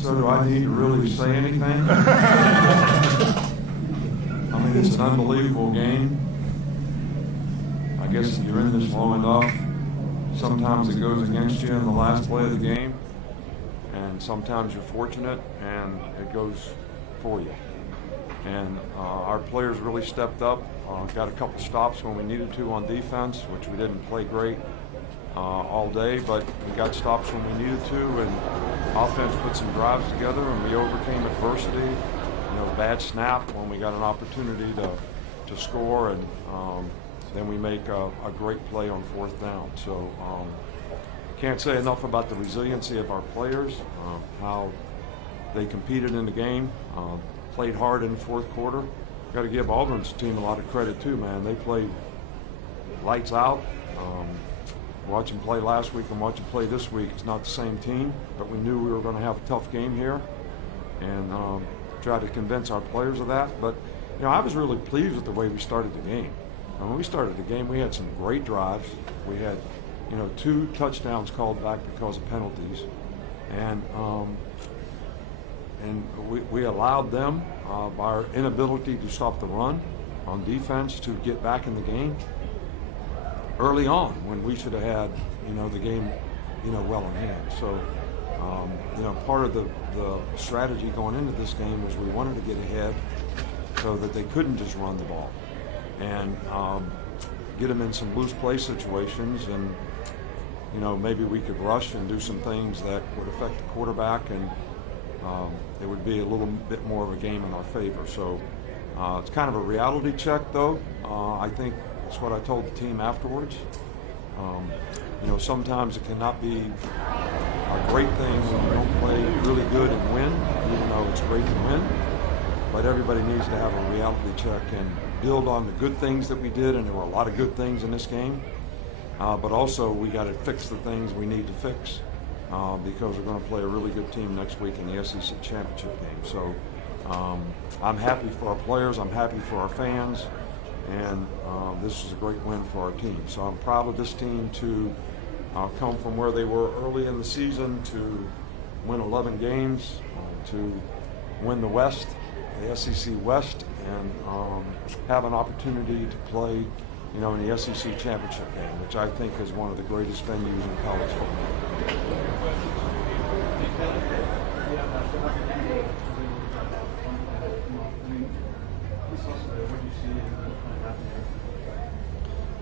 So do I need to really say anything? I mean, it's an unbelievable game. I guess if you're in this long enough, sometimes it goes against you in the last play of the game, and sometimes you're fortunate and it goes for you. And our players really stepped up, got a couple stops when we needed to on defense, which we didn't play great all day, but we got stops when we needed to, and offense put some drives together, and we overcame adversity. You know, bad snap when we got an opportunity to score, and then we make a great play on fourth down. So can't say enough about the resiliency of our players, how they competed in the game, played hard in the fourth quarter. Got to give Auburn's team a lot of credit too, man. They played lights out. Watch them play last week and watch them play this week. It's not the same team, but we knew we were going to have a tough game here, and tried to convince our players of that. But you know, I was really pleased with the way we started the game. And when we started the game, we had some great drives. We had, you know, 2 touchdowns called back because of penalties, and we allowed them, by our inability to stop the run on defense, to get back in the game early on when we should have had, you know, the game, you know, well in hand. So, you know, part of the strategy going into this game was we wanted to get ahead so that they couldn't just run the ball and get them in some loose play situations, and you know, maybe we could rush and do some things that would affect the quarterback, and it would be a little bit more of a game in our favor. So it's kind of a reality check, though. I think that's what I told the team afterwards. You know, sometimes it cannot be a great thing when you don't play really good and win, even though it's great to win. But everybody needs to have a reality check and build on the good things that we did, and there were a lot of good things in this game. But also we got to fix the things we need to fix, because we're going to play a really good team next week in the SEC championship game. So I'm happy for our players, I'm happy for our fans, and this is a great win for our team. So I'm proud of this team to come from where they were early in the season to win 11 games, to win the West, the SEC West, and have an opportunity to play, you know, in the SEC championship game, which I think is one of the greatest venues in college football.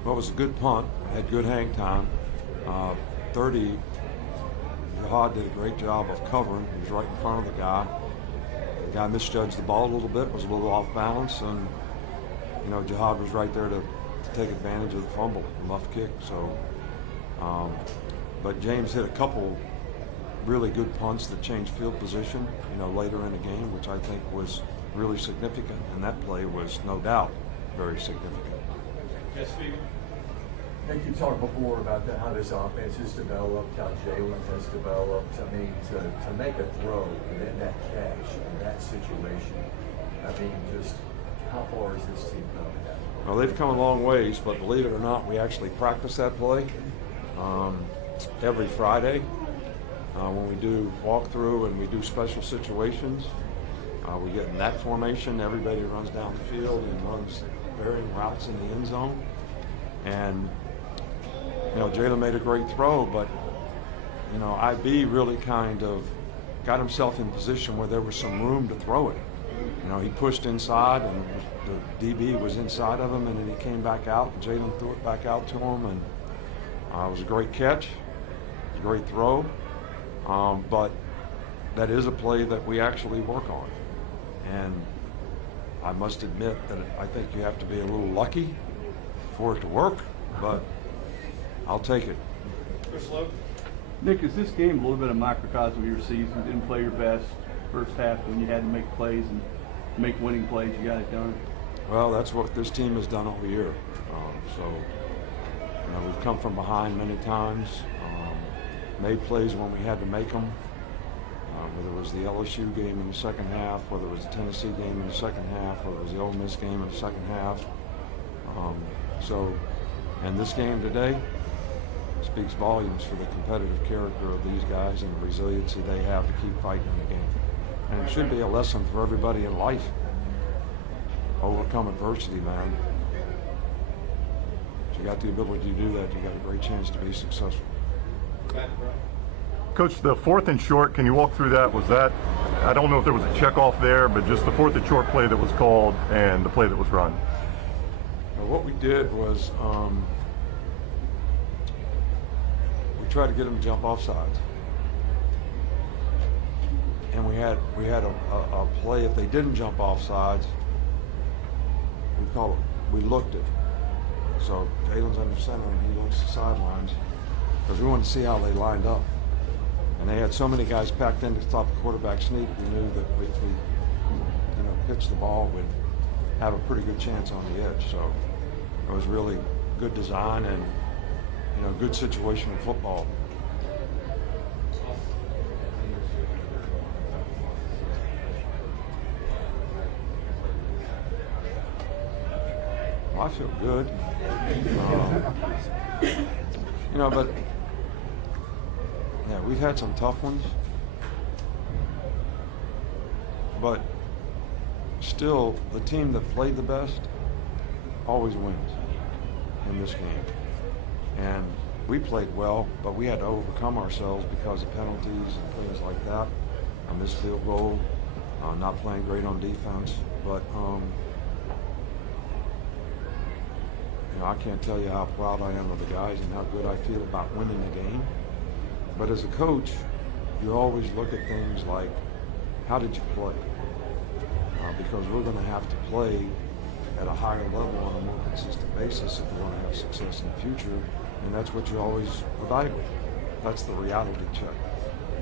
Well, it was a good punt, had good hang time. 30, Jihad did a great job of covering. He was right in front of the guy. The guy misjudged the ball a little bit, was a little off balance, and you know, Jihad was right there to take advantage of the fumble, muff kick. So, but James hit a couple really good punts that changed field position, you know, later in the game, which I think was really significant, and that play was no doubt very significant. Yes, Steve. Nick, you talked before about how this offense has developed, how Jalen has developed. I mean, to make a throw and then that catch in that situation, I mean, just how far has this team come? Well, they've come a long ways, but believe it or not, we actually practice that play every Friday when we do walkthrough and we do special situations. We get in that formation. Everybody runs down the field and runs varying routes in the end zone. And you know, Jalen made a great throw, but you know, IB really kind of got himself in position where there was some room to throw it. You know, he pushed inside, and the DB was inside of him, and then he came back out, and Jalen threw it back out to him, and it was a great catch, it was a great throw, but that is a play that we actually work on. And I must admit that I think you have to be a little lucky for it to work, but I'll take it. Nick, is this game a little bit of microcosm of your season? You didn't play your best first half when you had to make plays and make winning plays. You got it done. Well, that's what this team has done all year. So, you know, we've come from behind many times, made plays when we had to make them, whether it was the LSU game in the second half, whether it was the Tennessee game in the second half, whether it was the Ole Miss game in the second half. So, and this game today, speaks volumes for the competitive character of these guys and the resiliency they have to keep fighting in the game. And it should be a lesson for everybody in life. Overcome adversity, man. If you got the ability to do that, you got a great chance to be successful. Coach, the 4th and short, can you walk through that? Was that, I don't know if there was a check off there, but just the 4th and short play that was called and the play that was run? What we did was we tried to get them to jump off sides. And we had a play, if they didn't jump off sides, we looked it. So Jalen's under center and he looks the sidelines because we wanted to see how they lined up. And they had so many guys packed in to stop the quarterback sneak, we knew that if we pitched the ball, we'd have a pretty good chance on the edge. So it was really good design and good situational football. Well, I feel good. But yeah, we've had some tough ones, but still, the team that played the best always wins in this game. And we played well, but we had to overcome ourselves because of penalties and things like that. A missed field goal, not playing great on defense, but I can't tell you how proud I am of the guys and how good I feel about winning the game. But as a coach, you always look at things like, how did you play? Because we're going to have to play at a higher level on a more consistent basis if we want to have success in the future, and that's what you always evaluate. That's the reality check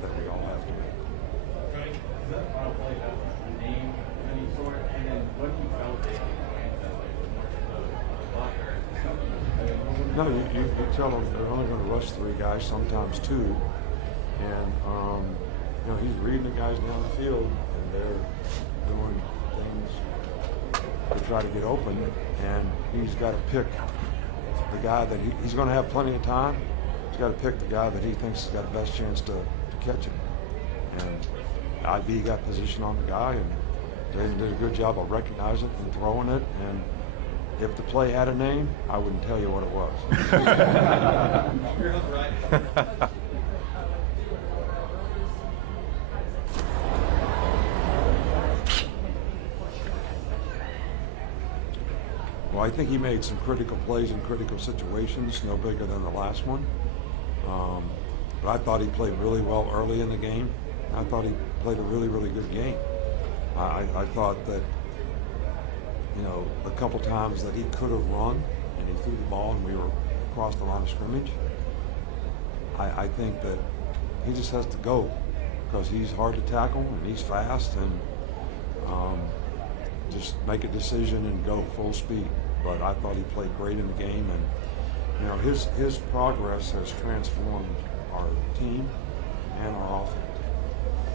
that we all have to make. Is that final play have a name of any sort? And then what do you validate on the No, you tell them they're only going to rush 3 guys, sometimes 2, and he's reading the guys down the field, and they're doing things to try to get open, and he's got to pick the guy that he's going to have plenty of time. He's got to pick the guy that he thinks has got the best chance to catch him. And IB got position on the guy, and they did a good job of recognizing it and throwing it. And if the play had a name, I wouldn't tell you what it was. You're right. Well, I think he made some critical plays in critical situations, no bigger than the last one. But I thought he played really well early in the game. I thought he played a really, really good game. I thought that, a couple times that he could have run and he threw the ball and we were across the line of scrimmage. I think that he just has to go because he's hard to tackle and he's fast and just make a decision and go full speed. But I thought he played great in the game, and his progress has transformed our team and our offense.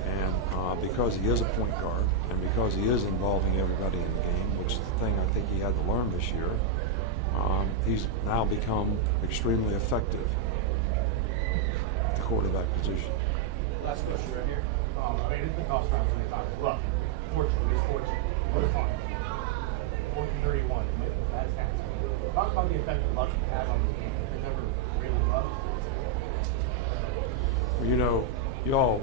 And because he is a point guard and because he is involving everybody in the game, which is the thing I think he had to learn this year, he's now become extremely effective at the quarterback position. Last question right here. It's been tossed around so many times. Look, fortune, misfortune, what a fun. 14-31, that's happened. Talk about the effect of luck you had on the game. There's never really luck. Well, you all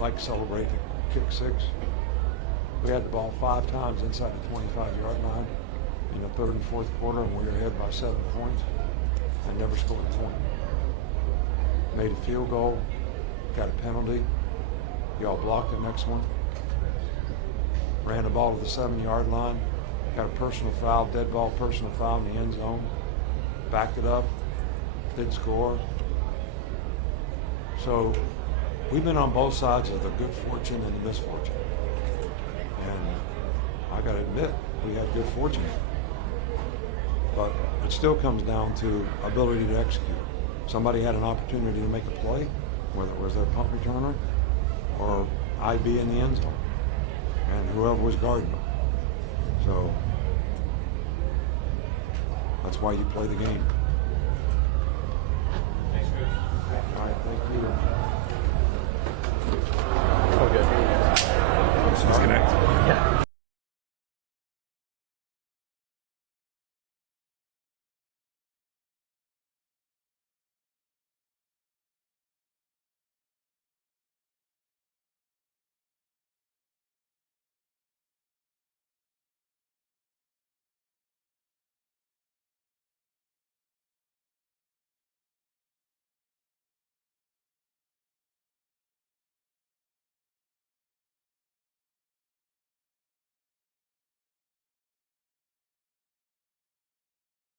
like to celebrate the kick 6. We had the ball 5 times inside the 25-yard line in the 3rd and 4th quarter, and we were ahead by 7 points and never scored a point. Made a field goal, got a penalty. Y'all blocked the next one. Ran the ball to the 7-yard line, got a personal foul, dead ball personal foul in the end zone. Backed it up, didn't score. So we've been on both sides of the good fortune and the misfortune. And I got to admit, we had good fortune. But it still comes down to ability to execute. Somebody had an opportunity to make a play, whether it was their punt returner or IB in the end zone, and whoever was guarding them. So that's why you play the game. Thanks, All right, thank you. Okay. Disconnect. Yeah.